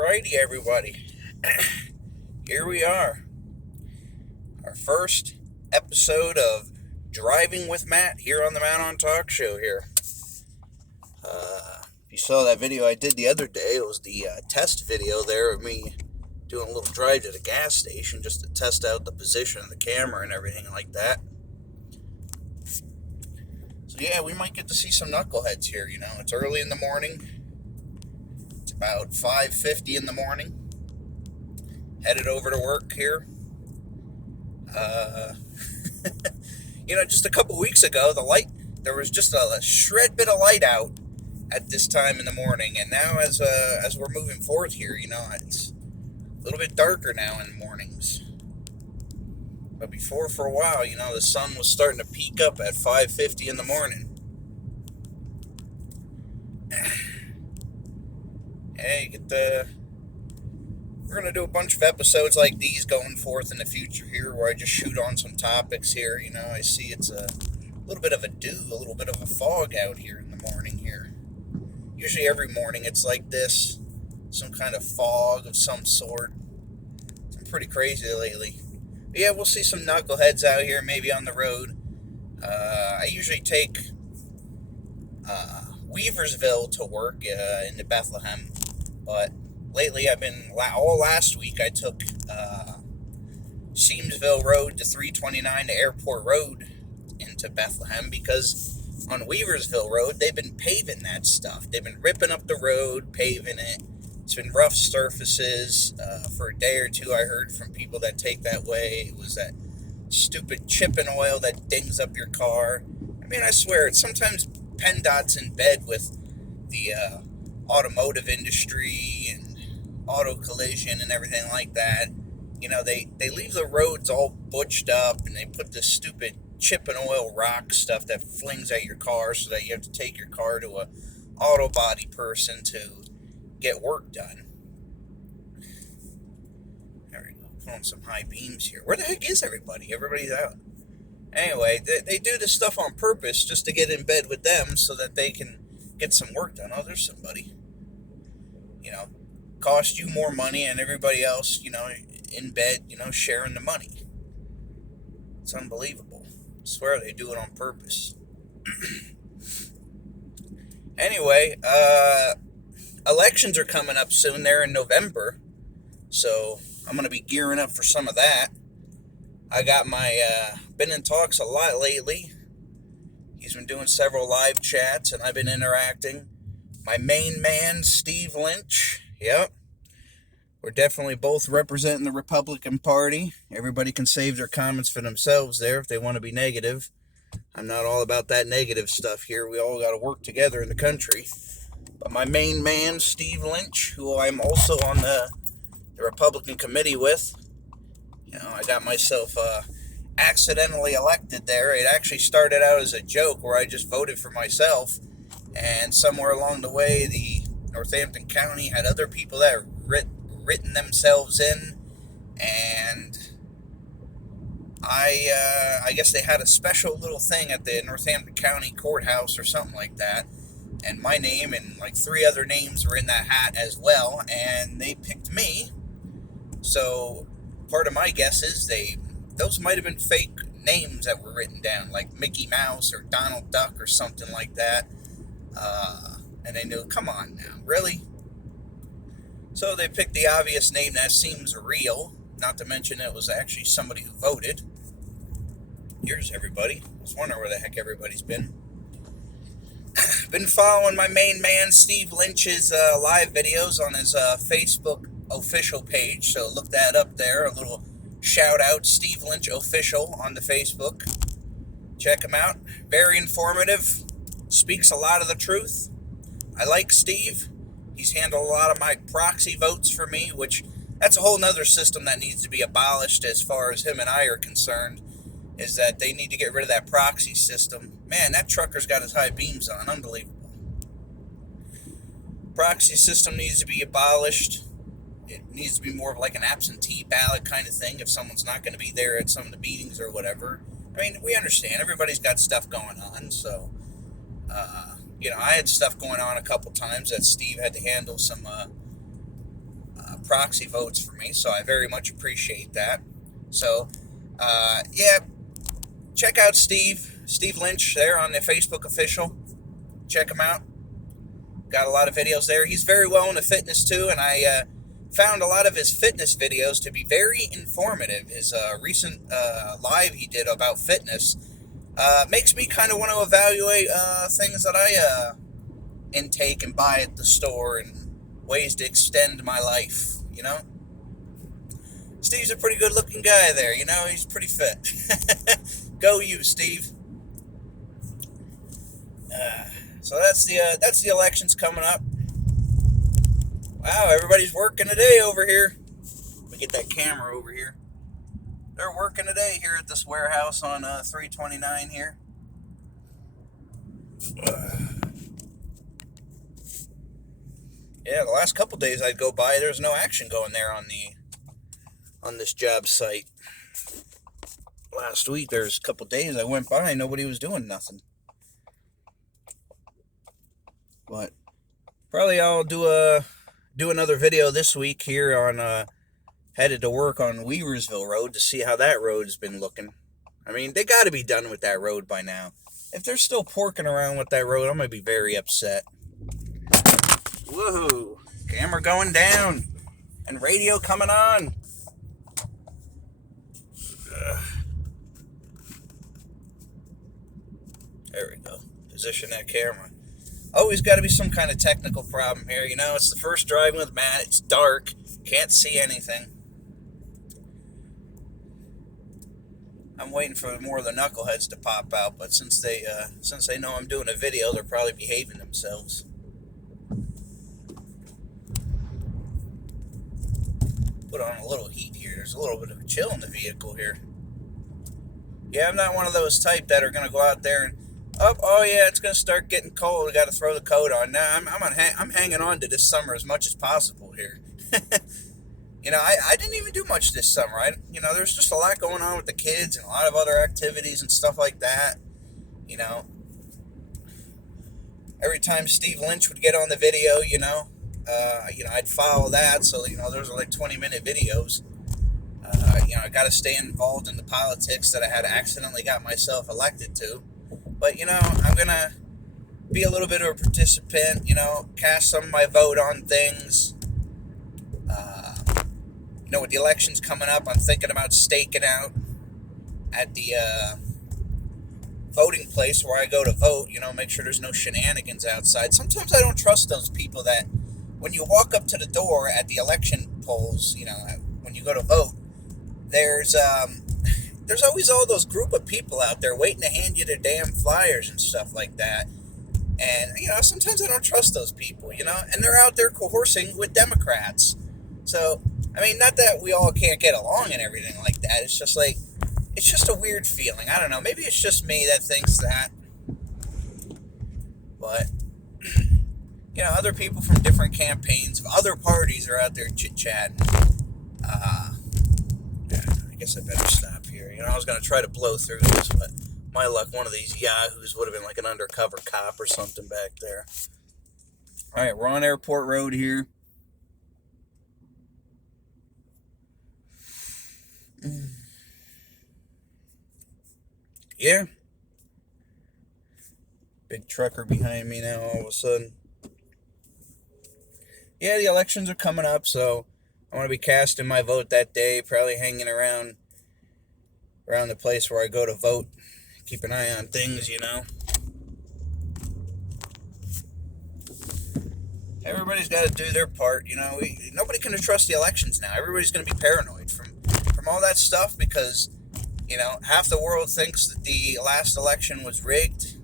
Alrighty, everybody. Here we are. Our first episode of Driving with Matt here on the Matt Ahn Talk Show here. If you saw that video I did the other day, it was the test video there of me doing a little drive to the gas station just to test out the position of the camera and everything like that. So yeah, we might get to see some knuckleheads here, It's early in the morning. It's about 5:50 in the morning. Headed over to work here. Just a couple weeks ago, there was just a shred bit of light out at this time in the morning, and now as we're moving forward here, it's a little bit darker now in the mornings. But before, for a while, the sun was starting to peak up at 5:50 in the morning. Hey, we're going to do a bunch of episodes like these going forth in the future here where I just shoot on some topics here. I see it's a little bit of a little bit of a fog out here in the morning here. Usually every morning it's like this, some kind of fog of some sort. It's been pretty crazy lately. But yeah, we'll see some knuckleheads out here maybe on the road. I usually take Weaversville to work into Bethlehem, but lately all last week I took Seamsville Road to 329 to Airport Road into Bethlehem because on Weaversville Road they've been paving that stuff. They've been ripping up the road, paving it. It's been rough surfaces for a day or two. I heard from people that take that way. It was that stupid chipping oil that dings up your car. I mean, I swear, it's sometimes PennDOT's in bed with the automotive industry and auto collision and everything like that. They leave the roads all butched up and they put this stupid chip and oil rock stuff that flings at your car so that you have to take your car to a auto body person to get work done. There we go. Pulling some high beams here. Where the heck is everybody? Everybody's out. Anyway, they do this stuff on purpose just to get in bed with them so that they can get some work done. Oh, there's somebody. Cost you more money and everybody else, in bed, sharing the money. It's unbelievable. I swear they do it on purpose. Anyway, elections are coming up soon there in November, so I'm going to be gearing up for some of that. I got been in talks a lot lately. He's been doing several live chats, and I've been interacting. My main man, Steve Lynch. Yep. We're definitely both representing the Republican Party. Everybody can save their comments for themselves there if they want to be negative. I'm not all about that negative stuff here. We all got to work together in the country. But my main man, Steve Lynch, who I'm also on the Republican committee with, I got myself accidentally elected there. It actually started out as a joke where I just voted for myself, and somewhere along the way, the Northampton County had other people that written themselves in, and I guess they had a special little thing at the Northampton County courthouse or something like that, and my name and like 3 other names were in that hat as well, and they picked me. So part of my guess is those might have been fake names that were written down, like Mickey Mouse or Donald Duck or something like that. And they knew, come on now, really? So they picked the obvious name that seems real, not to mention it was actually somebody who voted. Here's everybody. I was wondering where the heck everybody's been. Been following my main man, Steve Lynch's live videos on his Facebook official page, so look that up there. A little shout out, Steve Lynch Official on the Facebook. Check him out. Very informative. Speaks a lot of the truth. I like Steve. He's handled a lot of my proxy votes for me, which that's a whole nother system that needs to be abolished as far as him and I are concerned, is that they need to get rid of that proxy system. Man, that trucker's got his high beams on. Unbelievable. Proxy system needs to be abolished. It needs to be more of like an absentee ballot kind of thing if someone's not going to be there at some of the meetings or whatever. I mean, we understand. Everybody's got stuff going on, so I had stuff going on a couple times that Steve had to handle some proxy votes for me, so I very much appreciate that. So, yeah, check out Steve Lynch there on the Facebook official. Check him out. Got a lot of videos there. He's very well into fitness too, and I found a lot of his fitness videos to be very informative. His recent live he did about fitness makes me kind of want to evaluate things that I intake and buy at the store and ways to extend my life, you know? Steve's a pretty good looking guy there, you know? He's pretty fit. Go you, Steve. So that's the elections coming up. Wow, everybody's working today over here. Let me get that camera over here. They're working today here at this warehouse on 329 here. Yeah, the last couple days I'd go by, there's no action going there on this job site. Last week, there's a couple days I went by, nobody was doing nothing. But probably I'll do another video this week here on headed to work on Weaversville Road to see how that road's been looking. I mean, they got to be done with that road by now. If they're still porking around with that road, I'm going to be very upset. Woohoo! Camera going down. And radio coming on. There we go. Position that camera. Always got to be some kind of technical problem here. You know, it's the first driving with Matt. It's dark. Can't see anything. I'm waiting for more of the knuckleheads to pop out, but since they know I'm doing a video, they're probably behaving themselves. Put on a little heat here. There's a little bit of a chill in the vehicle here. Yeah, I'm not one of those type that are going to go out there and, oh yeah, it's going to start getting cold. We got to throw the coat on. Nah, I'm hanging on to this summer as much as possible here. You know, I didn't even do much this summer. There's just a lot going on with the kids and a lot of other activities and stuff like that. You know, every time Steve Lynch would get on the video, I'd follow that. So, those are like 20-minute videos. I got to stay involved in the politics that I had accidentally got myself elected to. But, I'm going to be a little bit of a participant, cast some of my vote on things. With the elections coming up, I'm thinking about staking out at the voting place where I go to vote, make sure there's no shenanigans outside. Sometimes I don't trust those people that when you walk up to the door at the election polls, when you go to vote, there's always all those group of people out there waiting to hand you their damn flyers and stuff like that. And, sometimes I don't trust those people, and they're out there coercing with Democrats. So, not that we all can't get along and everything like that. It's just like, it's just a weird feeling. I don't know. Maybe it's just me that thinks that. But, other people from different campaigns of other parties are out there chit-chatting. I guess I better stop here. I was going to try to blow through this, but my luck, one of these yahoos would have been like an undercover cop or something back there. All right, we're on Airport Road here. Yeah. Big trucker behind me now all of a sudden. Yeah, the elections are coming up, so I want to be casting my vote that day, probably hanging around the place where I go to vote. Keep an eye on things, Everybody's got to do their part, Nobody can trust the elections now. Everybody's going to be paranoid from all that stuff because, half the world thinks that the last election was rigged.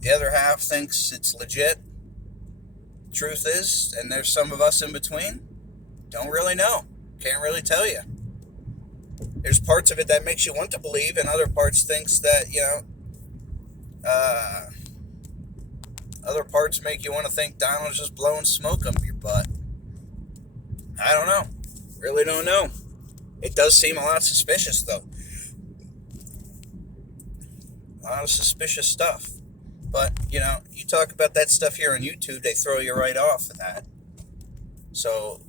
The other half thinks it's legit. Truth is, and there's some of us in between, don't really know. Can't really tell you. There's parts of it that makes you want to believe, and other parts thinks that, other parts make you want to think Donald's just blowing smoke up your butt. I don't know. Really don't know. It does seem a lot suspicious, though. A lot of suspicious stuff. But, you talk about that stuff here on YouTube, they throw you right off of that. So,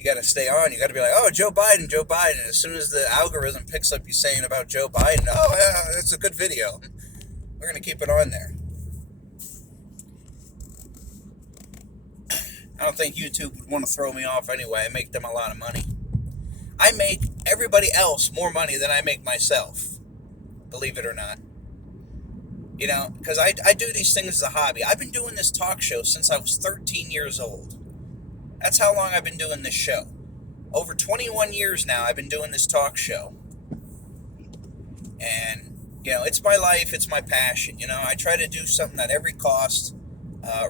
you got to stay on. You got to be like, oh, Joe Biden, Joe Biden. As soon as the algorithm picks up you saying about Joe Biden, oh, yeah, that's a good video. We're going to keep it on there. I don't think YouTube would want to throw me off anyway. I make them a lot of money. I make everybody else more money than I make myself, believe it or not. You know, because I do these things as a hobby. I've been doing this talk show since I was 13 years old. That's how long I've been doing this show. Over 21 years now, I've been doing this talk show. And, you know, it's my life, it's my passion. You know, I try to do something at every cost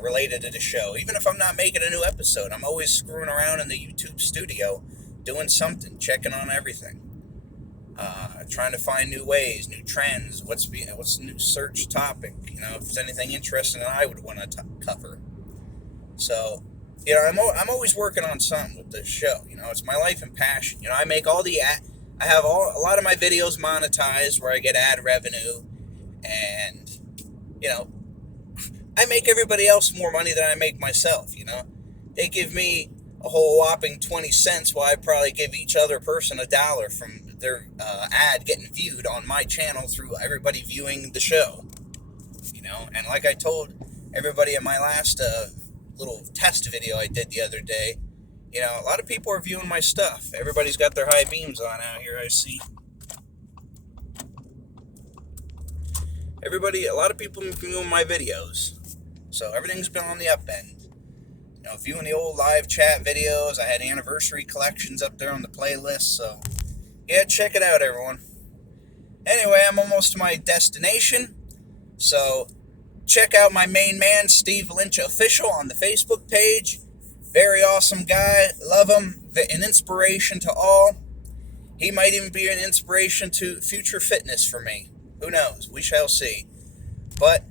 related to the show. Even if I'm not making a new episode, I'm always screwing around in the YouTube studio, doing something, checking on everything. Trying to find new ways, new trends, what's a new search topic, you know, if there's anything interesting that I would want to cover. So, you know, I'm always working on something with this show. You know, it's my life and passion. You know, I make all the I have a lot of my videos monetized where I get ad revenue, and, you know, I make everybody else more money than I make myself. You know, they give me a whole whopping 20 cents while I probably give each other person $1 from their ad getting viewed on my channel through everybody viewing the show. You know, and like I told everybody in my last little test video I did the other day, you know, a lot of people are viewing my stuff. Everybody's got their high beams on out here, I see. A lot of people are viewing my videos. So everything's been on the up end. You know, viewing the old live chat videos. I had anniversary collections up there on the playlist, so yeah, check it out, everyone. Anyway, I'm almost to my destination, so check out my main man, Steve Lynch Official, on the Facebook page. Very awesome guy, love him, an inspiration to all. He might even be an inspiration to future fitness for me. Who knows? We shall see. But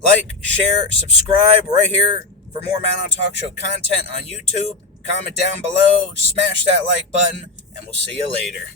like, share, subscribe right here for more Matt Ahn Talk Show content on YouTube. Comment down below, smash that like button, and we'll see you later.